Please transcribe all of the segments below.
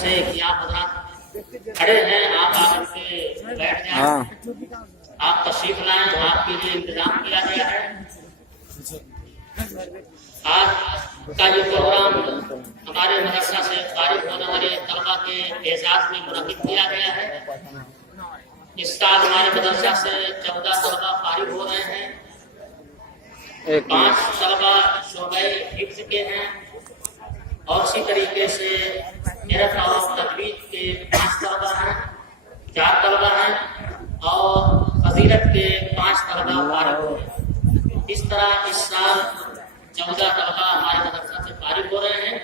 سے کہ آپ حضرات کھڑے ہیں، آپ آ کر کے بیٹھ جائیں، آپ تشریف لائیں، آپ کے لیے انتظام کیا گیا ہے۔ آج کا یہ پروگرام ہمارے مدرسہ سے فارغ ہونے والے طلبا کے اعزاز میں منعقد کیا گیا ہے۔ اس سال ہمارے مدرسہ سے 14 طلبا فارغ ہو رہے ہیں، 5 طلبا شعبہ حفظ کے ہیں، اور اسی طریقے سے میرت اور تجوید کے 5 طلبا ہیں، 4 طلبا ہیں، اور فضیلت کے 5 طلبا فارغ ہوئے ہیں۔ اس طرح اس سال 14 طلبا ہمارے مدرسہ سے فارغ ہو رہے ہیں۔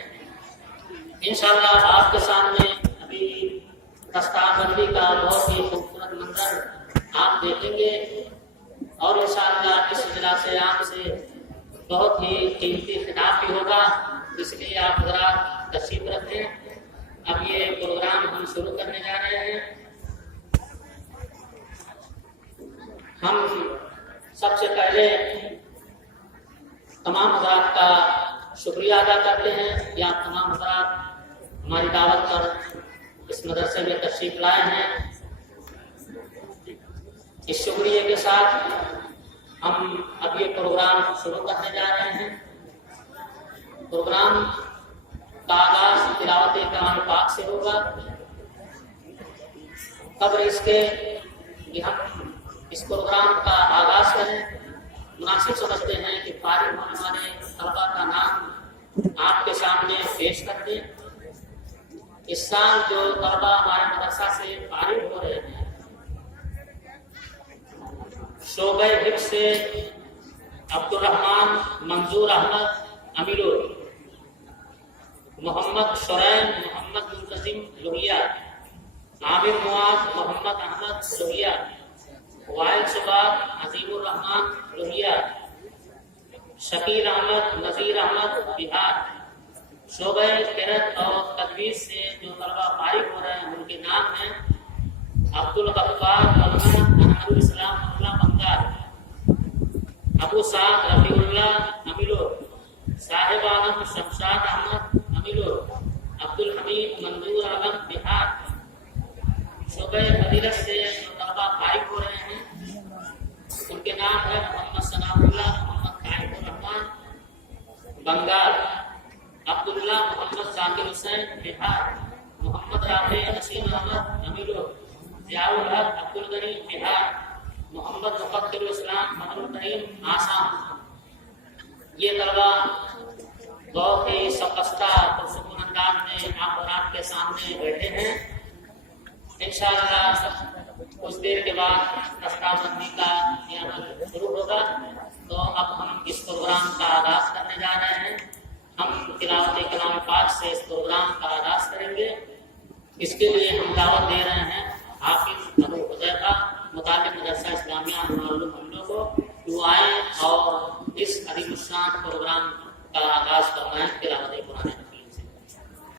انشاءاللہ آپ کے سامنے ابھی دستار بندی کا بہت ہی خوبصورت منظر آپ دیکھیں گے، اور انشاءاللہ اس اجلاس عام سے بہت ہی قیمتی خطاب بھی ہوگا، اس لیے آپ حضرات تشریف رکھیں۔ اب یہ پروگرام ہم شروع کرنے جا رہے ہیں۔ ہم سب سے پہلے تمام حضرات کا شکریہ ادا کرتے ہیں کہ آپ تمام حضرات ہماری دعوت پر اس مدرسے میں تشریف لائے ہیں۔ اس شکریہ کے ساتھ ہم اب یہ پروگرام شروع کرنے جا رہے ہیں۔ پروگرام کا آغاز تلاوت کلام پاک سے ہوگا۔ قبل اس کے کہ ہم اس پروگرام کا آغاز کریں، مناسب سمجھتے ہیں کہ فارغ ہونے والے طلبا کا نام آپ کے سامنے پیش کر دیں۔ اس سال جو طلبا ہمارے مدرسہ سے فارغ ہو رہے ہیں، شعبہ حفظ سے عبدالرحمان منظور احمد امیلو، محمد شرین محمد منتظم لوہیا، عامر معاذ محمد احمد لوہیا، وائل شباب عظیم الرحمان لوہیا، شکیل احمد نذیر احمد بہار۔ شعبہ قرأت اور تجوید سے جو طلبا فارغ ہو رہے ہیں ان کے نام ہیں عبدالغفار مولانا انور الاسلام اللہ بنگال، ابو سعد رفیع اللہ امیلو، صاحب عالم شمشاد احمد امیلو، عبدالحمید منظور عالم بہار۔ شعبہ فضیلت سے جو طلبا فارغ ہو رہے ہیں ان کے نام ہے محمد ثناء اللہ محمد طارق الرحمان بنگال، عبداللہ محمد ذاکر حسین بہار، محمد رافع نسیم احمد امیلو، ضیاء الحق عبدالغنی بہار، محمد مقدر الاسلام محمد الرحیم آسام۔ یہ طلبا بہت ہی سبقستہ پرسکون انداز میں آپ اور آپ کے سامنے بیٹھے ہیں۔ انشاءاللہ کچھ دیر کے بعد دستار بندی کا یہ عمل شروع ہوگا، تو اب ہم اس پروگرام کا آغاز کرنے جا رہے ہیں۔ ہم تلاوت کلام پاک سے اس پروگرام کا آغاز کریں گے۔ اس کے لیے ہم دعوت دے رہے ہیں حافظ ابو حذیفہ متعلق مدرسہ اسلامیہ ہم لوگ کو دعائیں اور اس عظیم الشان پروگرام کا آغاز فرمائیں۔ تلاوت